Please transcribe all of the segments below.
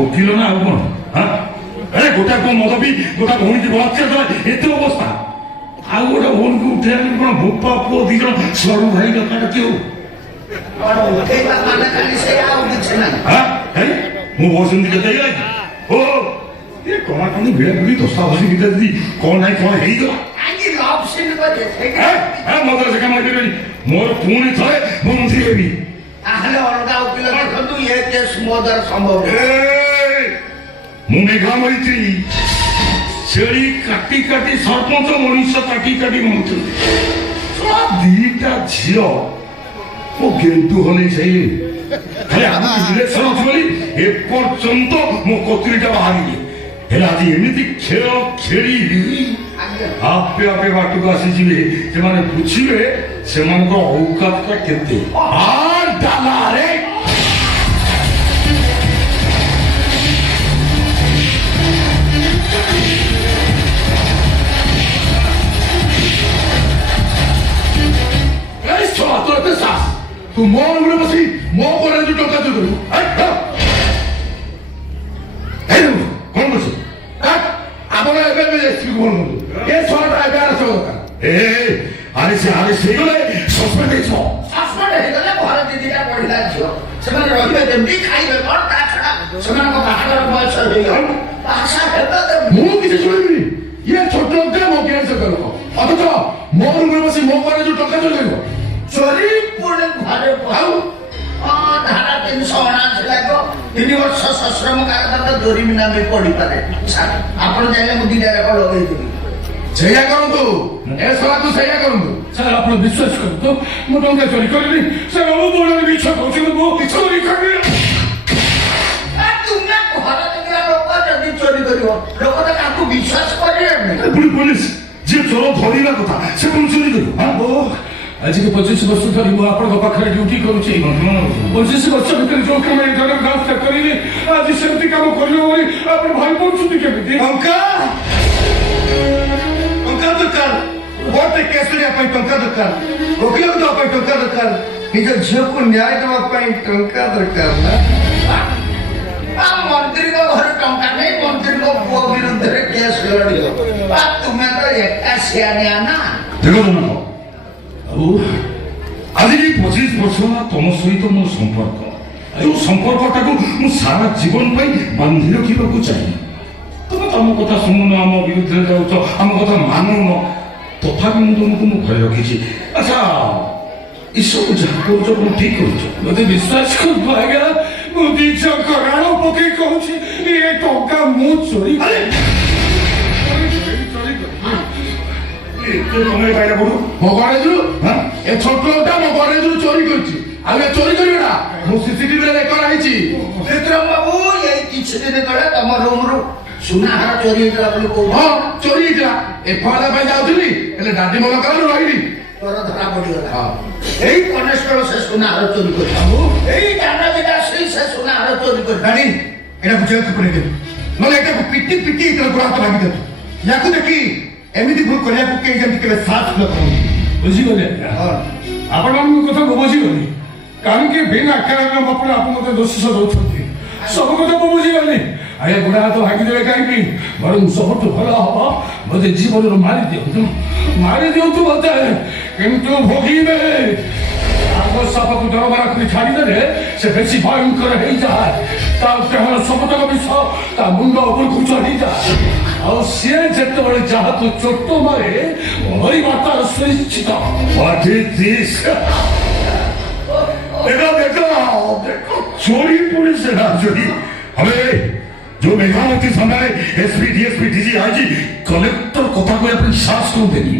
ଓକିଲ ନା ଆଉ କଣ? ଗୋଟା କଣ ମଦ ବି ଗୋଟା ଭଉଣୀକି ବଳାତ୍କାର ଏତେ ଅବସ୍ଥା। ଆଉ ଗୋଟେ ଭଉଣୀକୁ ଉଠେଇବାକୁ କଣ ଭୋପା ପୁଅ ଦି ଜଣ ସରୁ ଭାଇ ଦରକାର କେଉ? ମୁଁ ବସନ୍ତି କେତେ ଓ ଏ ଟମାଟୋ ଭିଡ଼ା ଭିଡ଼ି ଦଶା ବସି ଭିତରେ ଯଦି କଣ ନାହିଁ କଣ ହେଇଗଲା ମଦ ସେ କାମ କରିବେନି। ମୋର ପୁଣି ଥରେ ମୁଁ ମନ୍ତ୍ରୀ ହେବି। ତାହେଲେ ଅଲଗା ଓକିଲ ଦେଖନ୍ତୁ ଏ କେସ୍ ମୋ ଦ୍ୱାରା ସମ୍ଭବ। ମୁଁ ମେଘା ମରିଛି ଛେଳି କାଟି କାଟି ସରପଞ୍ଚ ମଣିଷ କାଟି କାଟି ମରୁଛନ୍ତି। ଦିଟା ଝିଅ ମୋ ଗେଣ୍ଡୁ ହଲେଇ ସେଇ ଇଲେକ୍ସନ ଅଛି ବୋଲି ଏପର୍ଯ୍ୟନ୍ତ ମୋ କତୁରୀଟା ବାହାରିନି। ହେଲେ ଆଜି ଏମିତି ଖେଳ ଖେଳିବି ଆପେ ଆପେ ବାଟକୁ ଆସିଯିବେ ସେମାନେ ବୁଝିବେ ସେମାନଙ୍କ ଔକାତଟା କେତେ। ଡାଲାରେ ତୁ ମୋ ଉପରେ ବସି ମୋ ପରେ ଯୋଉ ଟଙ୍କା ଯୋଉ କରିବୁ କଣ କରୁଛୁ? ଆପଣ ଏବେ ଏସ୍ପି କଣ କରୁଛୁ? ଏ ଛଅଟା ଏବେ ଆସିବ ଦରକାର। ଆରେ ସେଇଗଲେ ସସ୍ପେଣ୍ଡ ହେଇଯିବ। ସସ୍ପେଣ୍ଡ ହେଇଗଲେ ଘରେ ଦିଦିଟା ପଢିଲା ଝିଅ ସେମାନେ ରହିବେ ଯେମିତି ଖାଇବେ କଣ ତା ଛଡା ସେମାନଙ୍କ ବାହାଘର ବୟସ ହେଇଗଲା ମୁଁ କିଛି ଶୁଣିବିନି। ଇଏ ଛୋଟ ମୋ କେସ୍ କରିବ ଅଥଚ ମୋ ରୁମରେ ବସି ମୋ ପରେ ଯୋଉ ଟଙ୍କା ଯୋଉ କରିବ ଚୋରି ପୁଣି ଘରେ ଆଉ ଧାରା 379 ଲାଗିବ 3 ବର୍ଷ ସଶ୍ରମ କାରାଦଣ୍ଡ ଜୋରିମାନା ବି ପଡିପାରେ। ଆପଣ ଚାହିଁଲେ ମୁଁ ଦିଟା ଯାକ ଲଗେଇଦେବି। ସେଇଆ କରନ୍ତୁ ଏ ସଭାକୁ ସେଇଆ କରନ୍ତୁ। ସାର୍ ଆପଣ ବିଶ୍ୱାସ କରନ୍ତୁ ମୁଁ ଟଙ୍କା ଚୋରି କରିନି। ସାର୍ ମୁଁ ବୋର୍ଡରେ ମିଛ କହୁଛନ୍ତି ମୁଁ ଚୋରି କରିନି। ତୁମେ ଘର ଦେଖିଲା ଲୋକ ଯଦି ଚୋରି କରିବ ଲୋକ ତ ତାକୁ ବିଶ୍ୱାସ କରିବେନି। ପୁଣି ପୋଲିସ ଯିଏ ଚୋର ଧରିବା କଥା ସେ ପୁଣି ଚୋରି କରିବ। ଆଜିକି 25 ବର୍ଷ ଧରି ମୁଁ ଆପଣଙ୍କ ପାଖରେ ଡ୍ୟୁଟି କରୁଛି। 25 ବର୍ଷ ଭିତରେ ଯୋଉ କାମ ରାସ୍ତା କରିନି ଆଜି ସେମିତି କାମ କରିବ ବୋଲି ଆପଣ ଭାବି ପାରୁଛନ୍ତି କେମିତି? ଟଙ୍କା ଦରକାର କୋର୍ଟରେ କେସ୍ କରିବା ପାଇଁ ଟଙ୍କା ଦରକାର ଓକିଲକୁ ଦେବା ପାଇଁ ଟଙ୍କା ଦରକାର ନିଜ ଝିଅକୁ ନ୍ୟାୟ ଦେବା ପାଇଁ ଟଙ୍କା ଦରକାର ନା। ମନ୍ତ୍ରୀଙ୍କ ଘରେ ଟଙ୍କା ନେଇ ମନ୍ତ୍ରୀଙ୍କ ପୁଅ ବିରୁଦ୍ଧରେ କେସ୍ ଲଢିବ। ତୁମେ ତ ଏକା ସିଆଣିଆ ନା। ଦେଖନ୍ତୁ ଆଉ ଆଜି 25 ବର୍ଷ ହେଲା ତମ ସହିତ ମୋ ସମ୍ପର୍କ ଯୋଉ ସମ୍ପର୍କଟାକୁ ମୁଁ ସାରା ଜୀବନ ପାଇଁ ବାନ୍ଧି ରଖିବାକୁ ଚାହେଁ। ତମେ ତମ କଥା ଶୁଣୁନ ଆମ ବିରୁଦ୍ଧରେ ଯାଉଛ ଆମ କଥା ମାନୁନ ତଥାପି ମୁଁ ତମକୁ ମୁଁ ଘରେ ରଖିଛି। ଆଚ୍ଛା ଏସବୁ ଯାହା କରୁଛ ତମେ ଠିକ କରୁଛ? ମତେ ବିଶ୍ୱାସ କରନ୍ତୁ ଆଜ୍ଞା ମୁଁ ନିଜ ରାଣ ପକେଇ କହୁଛି ଏ ଟଙ୍କା ମୁଁ ଚୋରି ମୋ ଗଣେଶରୁ ଏ ଛୋଟଟା ମୋ ଗଣେଶରୁ ଚୋରି କରିଛି ଆଉ ଏ ଚୋରି କରିବେ ନା ମୁଁ ସିସିଟିଭିରେ ରେକର୍ଡ ହେଇଛି। ବିକ୍ରମ ବାବୁ ଏଇ କିଛି ଦିନ ତଳେ ତମ ରୁମରୁ ସୁନାହାର ଚୋରି ହେଇଥିଲା ବୋଲି କହୁଛ। ହଁ ଚୋରି ହେଇଥିଲା ଏଫଆଇଆର ପାଇଁ ଯାଉଥିଲି ହେଲେ ଡାଡି ମନ କଲାରୁ ରହିଲି। ତୋର ଧରା ପଡିଗଲା। ଏଇ କନେଷ୍ଟବଳ ସେ ସୁନାହାର ଚୋରି କରିଛି। ଏଇ ଦାଣ୍ଡ ବିକାଶ ସେ ସୁନାହାର ଚୋରି କରି ଡାଡି ଏଟାକୁ ଜେଲକୁ ପୁରେଇ ଦେବୁ ନହେଲେ ଏଟାକୁ ପିଟି ପିଟି ଏଟାକୁ ହାତ ଭାଙ୍ଗି ଦେବୁ। ୟାକୁ ଦେଖି ଏମିତି ଭୁଲ କରିବାକୁ କେହି ଯେମିତି କେବେ ସାଥ ନ କରନ୍ତି। ବୁଝିଗଲେ ଆପଣମାନଙ୍କ କଥା ମୁଁ ବୁଝିଗଲି କାହିଁକି ବିନା କାରଣ ଆପଣ ମତେ ଦୋଷୀ ଦଉଛନ୍ତି ସବୁ କଥା ମୁଁ ବୁଝିଗଲି। ଆଜ୍ଞା ଗୋଡା ହାତ ଭାଙ୍ଗିଦେବେ କାହିଁକି ବରଂ ସବୁଠୁ ଭଲ ହବ ମତେ ଜୀବନରୁ ମାରି ଦିଅନ୍ତୁ ମତେ କିନ୍ତୁ ଭୋଗିବେ। ଆଗ ସାପକୁ ଦରବାର କରି ଛାଡ଼ିଦେଲେ ସେ ବେଶୀ ଭୟଙ୍କର ହେଇଯାଏ। ତା ଦେହର ସବୁତକ ବିଷ ତା ମୁଣ୍ଡ ଉପରକୁ ଚଢ଼ିଯାଏ ଆଉ ସିଏ ଯେତେବେଳେ ଯାହାକୁ ଚୋଟ ମାରେ ମରିବା ତାର ସୁନିଶ୍ଚିତ। देखो चोरी पुलिस ना चोरी हमें जो मेघावती सामने SP DSP DG IG collector कथा को अपन साहस को देनी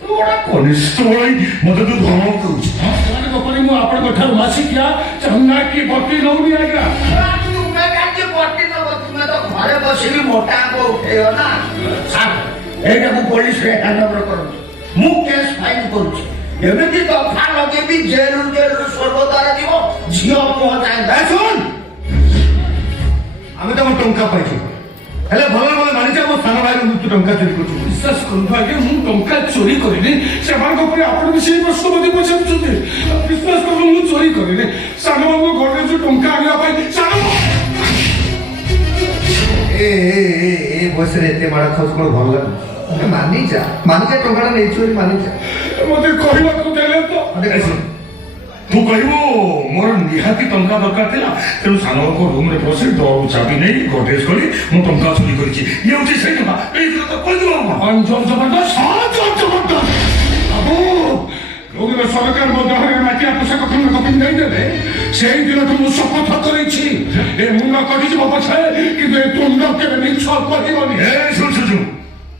तो बड़ा कनिष्ठबल मते तो धमक दउछ। ସେମାନେ କପରି ମୁଁ ଆପଣଙ୍କ ଠାରୁ ମାସିକିଆ ଚାହୁଁନା କି ବଟି ନଉନି ଆଜ୍ଞା। ତୁମେ କାହିଁକି ବଟି ନବ? ତୁମେ ତ ଘରେ ବସିକି ମୋଟା ଆଗ ଉଠେଇବ ନା। ଏଇଟାକୁ ପୋଲିସରେ ହ୍ୟାଣ୍ଡଓଭର କରନ୍ତୁ। ମୁଁ କେସ୍ ଫାଇଲ କରୁଛି। ଏମିତି ଦଫା ଲଗେଇବି ଜେଲରୁ ସ୍ୱର୍ଗଦ୍ୱାର ଯିବ ଝିଅ ପୁଅ ଚାହିଁବା। ଶୁଣ ଆମେ ତମ ଟଙ୍କା ପାଇଛୁ ହେଲେ ଭଲ ଭଲ ମାନିଛ ମୋ ସାନ ଭାଇ ତୁ ଟଙ୍କା ଚୋରି କରୁଛୁ। ବିଶ୍ୱାସ କରନ୍ତୁ ଆଜ୍ଞା ମୁଁ ଟଙ୍କା ଚୋରି କରିନି। ସେମାନଙ୍କ ଉପରେ ଆପଣ ବି ସେଇ ପ୍ରଶ୍ନ ମୋତେ ପଚାରୁଛନ୍ତି। ବିଶ୍ୱାସ କରନ୍ତୁ ମୁଁ ଚୋରି କରିନି। ସାନ ବାବୁଙ୍କ ଘରେ ଯୋଉ ଟଙ୍କା ଆଣିବା ପାଇଁ ଏ ବୟସରେ ଏତେ ମାଡ଼ ଖାଉଛୁ କ'ଣ ଭଲ ଲାଗୁଛି? ମାନିଯା ଟଙ୍କାଟା ନେଇଛୁ ବୋଲି ମାନିଯା। ମତେ କହିବାକୁ ଦେଲେ ତ ତୁ କହିବୁ ମୋର ନିହାତି ଟଙ୍କା ଦରକାର ଥିଲା, ତେଣୁ ସାନ ବାପ ରୁମ୍ରେ ବସି ଡୋର ଚାବି ନେଇ ଗଡେଜ କରି ମୁଁ ଟଙ୍କା ଚୋରି କରିଛି। ଇଏ ହଉଛି ସେଇ ଟଙ୍କା। ଏଇ କଥା କହିଦେବ କଣ? ଅଞ୍ଚଳ ଜବରଦସ୍ତ ଯୋଉଦିନ ସରକାର ମୋ ଦେହରେ ମାଟିଆ ପୋଷାକ ଖଣ୍ଡକ ପିନ୍ଧାଇଦେଲେ ସେଇଦିନଠୁ ମୁଁ ଶପଥ କରିଛି ଏ ମୁଣ୍ଡ କଟିଯିବ ପଛେ କିନ୍ତୁ ଏ ତୁଣ୍ଡ କେବେ ମିଛ କହିବନି। ଏ ଶୁଣୁ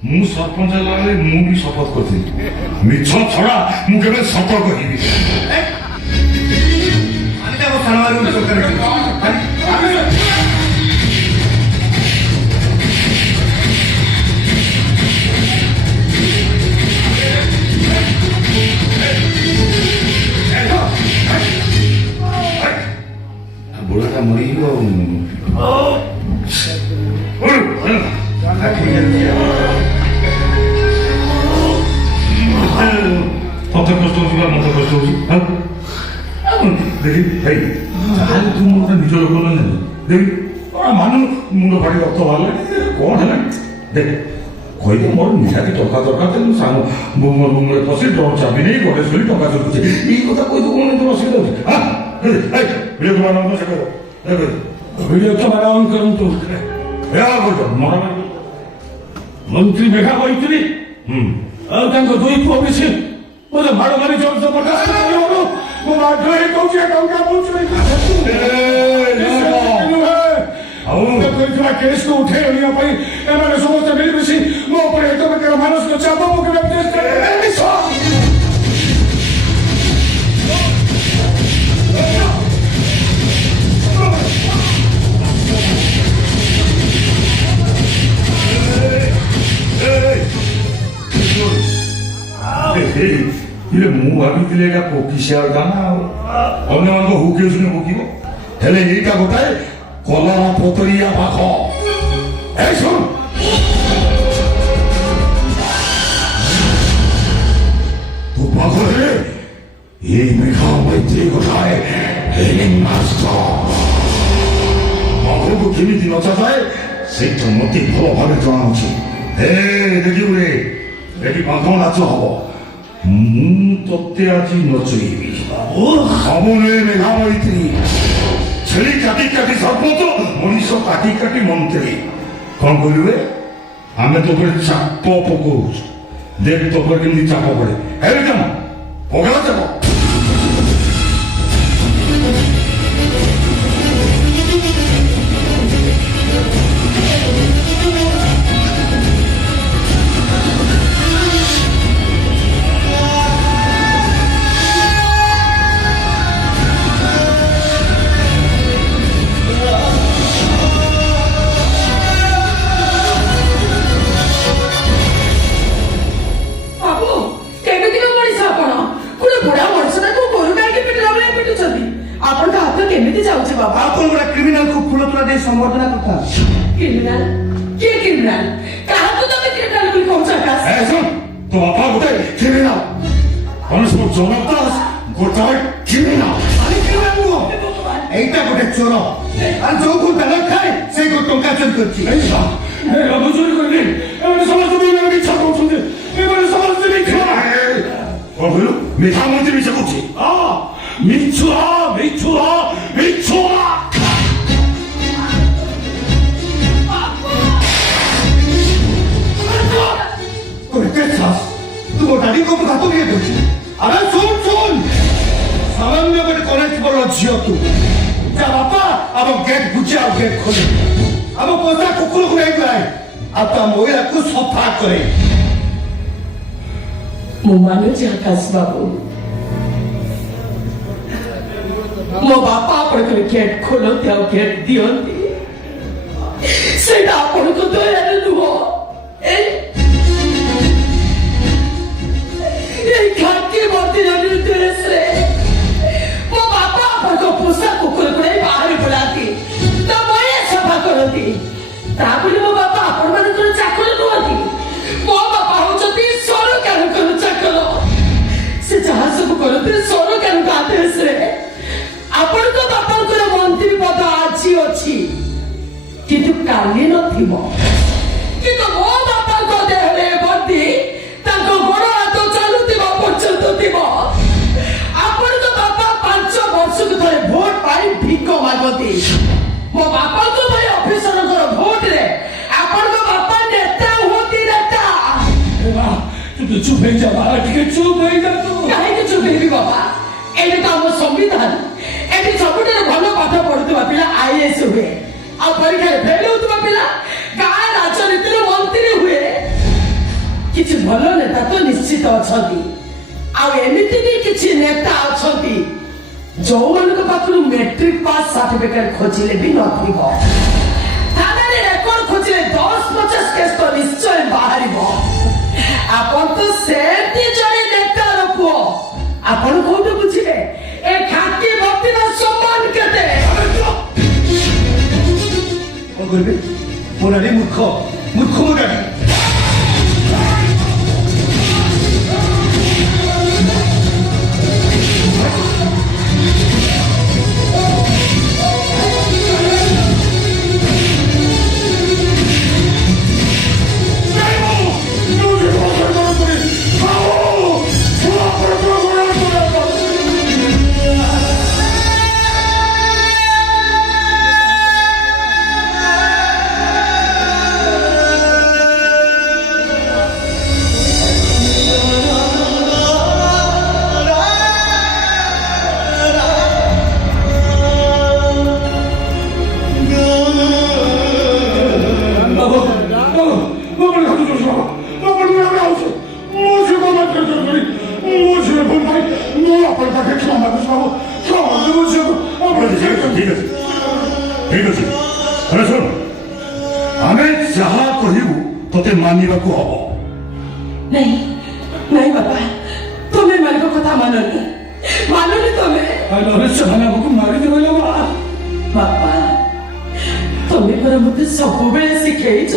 ମୁଁ ସରପଞ୍ଚ ହେଲା ବେଳେ ମୁଁ ବି ଶପଥ କରିଥିଲି, ମିଛ ଛଡା ମୁଁ କେବେ ସତ କହିବି। ବୁଢ଼ାଟା ମରିଯିବ ତତେ କଷ୍ଟ ହଉଛି ବା ମତେ କଷ୍ଟ ହଉଛି। ଦେଖି ଭାଇ ତାହେଲେ ତୁ ମୋର ଗୋଟେ ନିଜ ଲୋକ ନୁହେଁ। ଦେଖି ମାନୁ ମୁଣ୍ଡ ଫାଟି ରକ୍ତ ବାହାରିଲାଣି କଣ ହେଲା? ଦେଖ କହିଲେ ମୋର ନିହାତି ଟଙ୍କା ଦରକାର ଥିଲା, ମୁଁ ସାନ ବୋଉ ରୁମ୍ରେ ପଶି ଡୋର ଚାବି ନେଇ ଗଡେଜ କରି ଟଙ୍କା ଚୋରୁଛି। ଏଇ କଥା କହିଦେବୁ କଣ ତୋର ଅସୁବିଧା ହଉଛି? ଭିଡ଼ିଓ କ୍ୟାମେରା ଅନ୍ ସେ ଭିଡ଼ିଓ କ୍ୟାମେରା ଅନ୍ କରନ୍ତୁ। ମନ୍ତ୍ରୀ ମେଘା କହିଥିଲି ଆଉ ତାଙ୍କ ଦୁଇ ପୁଅ ମିଶି ମୋତେ ମାଡ଼ ମାରି ଜୋର ଜବରଦସ୍ତ କରିବାରୁ ମୁଁ ବାଧ୍ୟ ହେଇ କହୁଛି ଏ ଟଙ୍କା କରିଥିବା କେସ୍କୁ ଉଠେଇ ଆଣିବା ପାଇଁ ଏମାନେ ସମସ୍ତେ ମିଳିମିଶି ମୋ ଉପରେ ଏକ ପ୍ରକାର ମାନସିକ ଚାପ ପକେଇବା ମୁଁ ଭାବିଥିଲି ଏଇଟା ପୋକିସିଆ ଗାନା ଆଉ ଅନ୍ୟମାନଙ୍କ ହୁକି ଶୁଣି ପୋକିବ, ହେଲେ ଏଇଟା ଗୋଟାଏ କଲରା ପତରିଆ ପାଖ। ଏ ଶୁଣ ତୁ ପାଖରେ ଏଇ ମେଘା ମୈତ୍ରୀ ଗୋଟାଏ ପାଖକୁ କେମିତି ନଚାଯାଏ ସେଇଟା ମତେ ଭଲ ଭାବେ ଜଣାଅଛି। ହେ ଦେଖିବୁ ରେ ଏଠି ପାଖ ନାଚ ହବ, ମୁଁ ତତେ ଆଜି ନଚେଇବି। ହବନେ ମେଘା ମୈତ୍ରୀ, ଛେଳି କାଟି କାଟି ସରପଞ୍ଚ, ମଣିଷ କାଟି କାଟି ମନ୍ତ୍ରୀ। କଣ କରିବେ? ଆମେ ତ ଉପରେ ଚାପ ପକଉଛୁ, ଦେଖ ତ ଉପରେ କେମିତି ଚାପ ପଡେ। ହେଲେ କେମ ପକଡ଼ା ଚାପ। ସମ୍ବର୍ଦ୍ଧନା କଥା କ୍ରିମିନାଲ କିଏ କ୍ରିମିନାଲ କାହାକୁ ତମେ କ୍ରିମିନାଲ ବୋଲି କହୁଛ? ଆକାଶ ତୋ ବାପା ଗୋଟେ କ୍ରିମିନାଲ, କନେଷ୍ଟବଳ ଜନକ ଦାସ ଗୋଟାଏ କ୍ରିମିନାଲ। এইটা গোটে চোর আর ଯୋଉ ତାଲା ଖାଏ ସେଇ ଗୋ ଟଙ୍କା ଚୋରି କରିଛି। ଚୋରି କରିନି, ଏମାନେ ସମସ୍ତେ ମିଛ କହୁଛନ୍ତି, ଏମାନେ ସମସ୍ତେ ମିଛ। କଣ କହିଲୁ? ମିଠା ମନ୍ତ୍ରୀ ମିଛ କହୁଛି। ମିଛୁଆ ମିଛୁଆ ମିଛୁଆ। ତୁ ମୋ ଡାଡିଙ୍କ ଉପରେ ହାତ ଉଠେଇ ଦେଉଛୁ? ଆରେ ଶୁଣ ସାମାନ୍ୟ ଗୋଟେ କନେଷ୍ଟବଳ ଝିଅ ତୁ, ଯା ବାପା ଆମ ଗେଟ୍ ବୁଝେ ଆଉ ଗେଟ୍ ଖୋଲେ, ଆମ ପଇସା କୁକୁରକୁ ନେଇଯାଏ ଆଉ ତା ମହିଳାକୁ ସଫା କରେ। ମୁଁ ମାନୁଛି ଆକାଶ ବାବୁ, ମୋ ବାପା ଆପଣଙ୍କର ଗେଟ୍ ଖୋଲନ୍ତି ଆଉ ଗେଟ୍ ଦିଅନ୍ତି, ସେଇଟା ଆପଣଙ୍କ ଦୟାରେ ନୁହଁ। এই ঘাটকে মন্দির নির্দেশে ମୋ ବାପା ଆପଣଙ୍କ ପୋଷା କୁକୁର ଗୁଡ଼ାଇ ବାହାରେ ବୁଲାନ୍ତି, ତା ମଇଳା ସଫା କରନ୍ତି। ତା ବୋଲି ମୋ ବାପା ଆପଣମାନଙ୍କର ଚାକର ନୁହନ୍ତି। ମୋ ବାପା ହଉଛନ୍ତି ସରକାରଙ୍କର ଚାକର, ସେ ଯାହା ସବୁ କରନ୍ତି ସରକାରଙ୍କ ଆଦେଶରେ। ଆପଣଙ୍କ ବାପାଙ୍କର ମନ୍ତ୍ରୀ ପଦ ଆଜି ଅଛି, କିନ୍ତୁ କାଲି ନଥିବ କିନ୍ତୁ ମୋ ବାପାଙ୍କ ଦେହରେ ବର୍ତ୍ତି ତାଙ୍କ ଗୋଡ଼ ହାତ ଚାଲୁଥିବା ପର୍ଯ୍ୟନ୍ତ ଥିବ। ଆପଣଙ୍କ ବାପା 5 ବର୍ଷକୁ ଥରେ ଭୋଟ ପାଇଁ ଭିକ ମାଗନ୍ତି। ମୋ ବାପାଙ୍କ ଭାଇ ଅଫିସରଙ୍କର ଭୋଟରେ ଆପଣଙ୍କ ବାପା ନେତା ହୁଅନ୍ତି ନେତା। ତୁ ଚୁପ ହେଇଯା ମା, ଟିକେ ଚୁପ ହେଇଯା ତୁ। କାହିଁକି ଚୁପ ହେଇବି ବାପା? ଏଠି ତ ଆମ ସମ୍ବିଧାନ। ଏଠି ସବୁଠାରୁ ଭଲ ପାଠ ପଢୁଥିବା ପିଲା IAS ହୁଏ, ଆଉ ପରୀକ୍ଷାରେ ଫେଲ ହେଉଥିବା ପିଲା ଗାଁ ରାଜନୀତିର ମନ୍ତ୍ରୀ ହୁଏ। କିଛି ଭଲ ନେତା ତ ନିଶ୍ଚିତ ଅଛନ୍ତି, ଆଉ ଏମିତି ବି କିଛି ନେତା ଅଛନ୍ତି ଯୋଉମାନଙ୍କ ପାଖରୁ ମେଟ୍ରିକ ପାସ୍ ସାର୍ଟିଫିକେଟ ଖୋଜିଲେ ବି ନଥିବ। ଥାନାରେ ରେକର୍ଡ ଖୋଜିଲେ 10-50 କେସ୍ ତ ନିଶ୍ଚୟ ବାହାରିବ। ଆପଣ ତ ସେମିତି ଜଣେ ନେତାର ପୁଅ। ଆପଣ କୋଉଠୁ ବୁଝିବେ ଏ ଖାକି ଭକ୍ତିର ସମ୍ମାନ କେତେ? କଣ କରିବେ? ମୋ ନାରୀ ମୂର୍ଖ, ମୂର୍ଖ ମୋ ନାରୀ। ଠିକ ଅଛି ହେଲେ ଶୁଣ, ଆମେ ଯାହା କହିବୁ ତତେ ମାନିବାକୁ ହବ। नहीं नहीं बाबा, तुम्हें मेरे को कथा मानोनी तमे। नहेले ସେମାନେ ଆମକୁ ମାରିଦେବେ ଲୋ ମା। बापा तुम्हें पर मुझे सब बेले शिखेइछ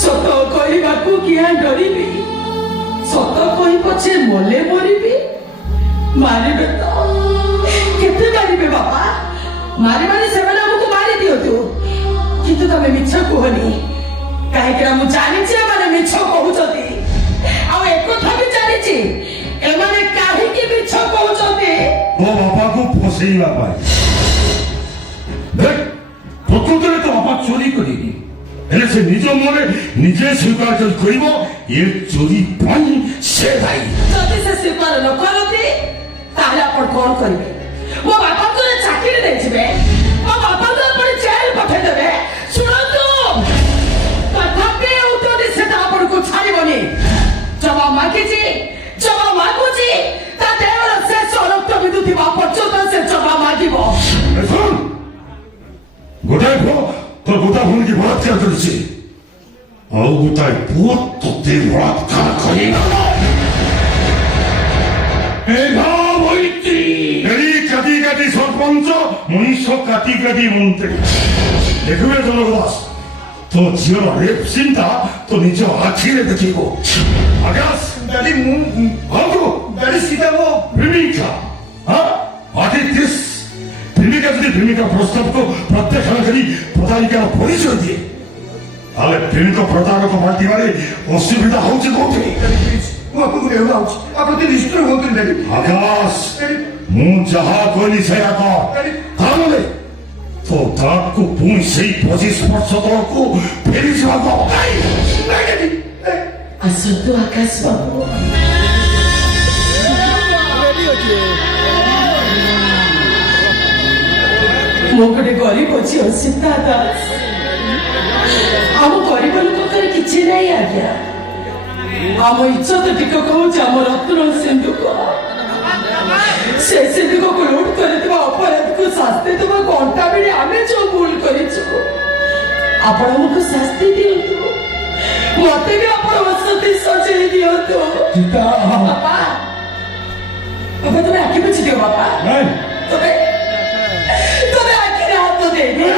सत कहवाकू किया डरबी, सत कही पछे मले मरबी। मारिबे तो केते मारिबे बापा? मारी मारी सेमाने हमको मारी दियतु, किंतु तमे मिछ कहनी काहेकि मु जानिछि एमाने मिछ कहउछथि। आ एक कथा भी जानिछि एमाने काहेकि मिछ कहउछथि। ମୋ ବାପାକୁ ଫସେଇବା ପାଇଁ। ଦେଖ ପ୍ରକୃତରେ ତ ବାପା ଚୋରି କରିନି, ହେଲେ ସେ ନିଜ ମନରେ ନିଜେ ସ୍ୱୀକାର କରି କହିବ ଏ ଚୋରି ପାଇଁ ସେ ଦାୟୀ। ଯଦି ସେ ସ୍ୱୀକାର ନ କରନ୍ତି ତାହେଲେ ଆପଣ କଣ କରିବେ? ମୋ ବାପାଙ୍କର ଚାକିରି ଦେଇଯିବେ, ମୋ ବାପାଙ୍କୁ ଆପଣ ଜେଲ ପଠେଇଦେବେ। ଶୁଣନ୍ତୁ, ତଥାପି ଉତ୍ତର ସେଟା ଆପଣଙ୍କୁ ଛାଡ଼ିବନି। ଜବାବ ମାଗିଛି, ଜବାବ ମାଗୁଛି, ତା ଦେହର ଶେଷ ରକ୍ତ ବିନ୍ଦୁଥିବା ପର୍ଯ୍ୟନ୍ତ ସେ ଜବାବ ମାଗିବ। ଶୁଣ, ଗୋଟାଏ ପୁଅ ତୋ ଗୋଟା ଭଉଣୀକି ବଳାତ୍କାର କରିଛି, ଆଉ ଗୋଟାଏ ପୁଅ ତୋତେ ବଳାତ୍କାର କରିବ। কাটি কাটি সরপঞ্চ, মনীষ কাটি কাটি মন্ত্রী। দেখবে জনক দাস, তো ঝিওর রেপ সিনটা তো নিজ আখিরে দেখিব। আকাশ ଡାଡି ভাবো ଡାଡି ସୀତା ମୋ প্রেমিকা, হ্যাঁ বাকি দিস প্রেমিকা যদি প্রেমিকা প্রস্তাবকে প্রত্যাখ্যান করি প্রতারিকার পরিচয় দিয়ে, তাহলে প্রেমিক প্রতারক বাঁধিবারে অসুবিধা হচ্ছে কোটি। ଡାଡି ପ୍ଲିଜ୍ ମୁଁ ଆପଣଙ୍କୁ ନେବାକୁ ଆଉଛି, ଆପଣ ଟିକେ ନିଷ୍ଠୁର ହୁଅନ୍ତୁନି ଡାଡି। আকাশ ମୁଁ ଯାହା କହିଲି ସେଇଆ କର, ତାହେଲେ ତୋ ଦାଗକୁ ପୁଣି ସେଇ 25 ବର୍ଷ ତଳକୁ ଫେରିଯିବାକୁ ହବ। ଆସନ୍ତୁ ଆକାଶ ବାବୁ, ମୁଁ ଗୋଟେ ଗରିବ ଝିଅ ସୀତା ଦାସ। ଆମ ଗରିବ ଲୋକଙ୍କର କିଛି ନାହିଁ ଆଜ୍ଞା। ଆମ ଇଜ୍ଜତ ଟିକେ କହୁଛି ଆମ ରତ୍ନ ସିନ୍ଧୁକ। ସେ ସିନ୍ଧୁକକୁ ଲୁଟ କରିଥିବା ଅପରାଧକୁ ଶାସ୍ତି ଦେବା ଘଣ୍ଟା ବେଳେ ଆମେ ଯୋଉ ଭୁଲ କରିଛୁ, ଆପଣ ଆମକୁ ଶାସ୍ତି ଦିଅନ୍ତୁ। ମତେ ବି ଆପଣ ବସତି ସଜେଇ ଦିଅନ୍ତୁ। ବାପା, ବାପା ତମେ ଆଖି ବୁଝି ଦିଅ ବାପା। ତମେ ତମେ ଆଖିରେ ହାତ ଦେଇଦିଅ,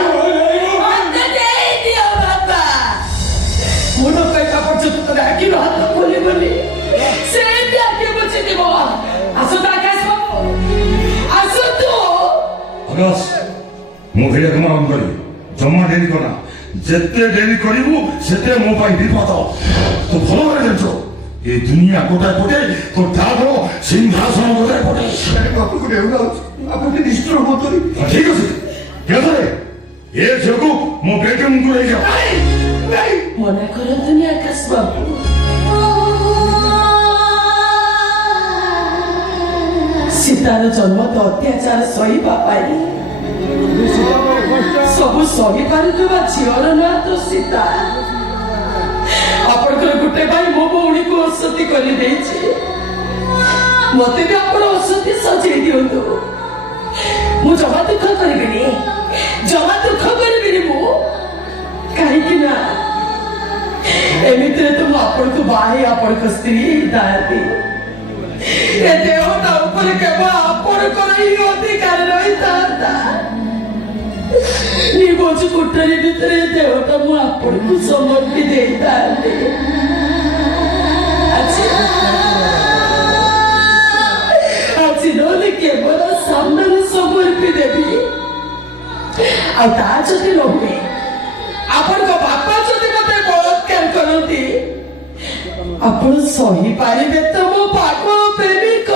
ହାତ ଦେଇଦିଅ ବାପା। ମୁଁ ନ କହିବା ପର୍ଯ୍ୟନ୍ତ ତମେ ଆଖିରୁ ହାତ ଖୋଲିବନି, ସେମିତି ଆଖି ବୁଝି ଦିଅ। ଆସନ୍ତୁ ଆକାଶ ବାବୁ, ଆସନ୍ତୁ। ଆକାଶ ମୁଁ ଫେରିବାକୁ ଆରମ୍ଭ କରିବି। জমা ডেরি করা যেতে ডেরি করিবু সেতে মো পাই বিপদ তো ভালো করে জানছ এই দুনিয়া গোটায় পটে তোর দাদ সিংহাসন গোটায় পটে ବାପାକୁ ନେଉନାହୁଛି ଆପଣ ନିଷ୍ଠୁର ହୁଅନ୍ତୁନି ঠিক আছে গেছে এ যোগু মো বেটে মুখ হয়ে যাও মনে করନ୍ତୁନି ଆକାଶ ବାବୁ ସୀତାର ଜନ୍ମ ତ ଅତ୍ୟାଚାର ସହିବା ପାଇଁ ସବୁ ସହିପାରୁଥିବା ଝିଅର ନାଁ ତ ସୀତା ଆପଣଙ୍କର ଗୋଟେ ଭାଇ ମୋ ଭଉଣୀକୁ ଅସତୀ କରିଦେଇଛି ମତେ ବି ଆପଣ ଅସତୀ ସଜେଇ ଦିଅନ୍ତୁ ମୁଁ ଜମା ଦୁଃଖ କରିବିନି ମୁଁ କାହିଁକି ନା ଏମିତିରେ ତ ମୁଁ ଆପଣଙ୍କୁ ବାହା ହେଇ ଆପଣଙ୍କ ସ୍ତ୍ରୀ ହେଇଥାନ୍ତି ଏ ଦେହଟା ଉପରେ କେବଳ ଆପଣଙ୍କର ହିଁ ଅଧିକାର ରହିଥାନ୍ତା ନିର୍ବୋଜ କୋଠରୀ ଭିତରେ ଏ ଦେହଟା ମୁଁ ଆପଣଙ୍କୁ ସମର୍ପି ଦେଇଥାନ୍ତି ଆଜି ନହେଲେ କେବଳ ସାମ୍ନାରେ ସମର୍ପି ଦେବି ଆଉ ତା ଯଦି ନହୁଏ ଆପଣଙ୍କ ବାପା ଯଦି ମତେ ବଳାତ୍କାର କରନ୍ତି ଆପଣ ସହିପାରିବେ ତ ମୋ ପାଗ ପ୍ରେମିକ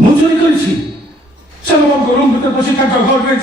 ମୁଁ ଚୋରି କରିଛି ସେ ରୁମ୍ ଭିତରେ ବସି ତାଙ୍କ ଘରରେ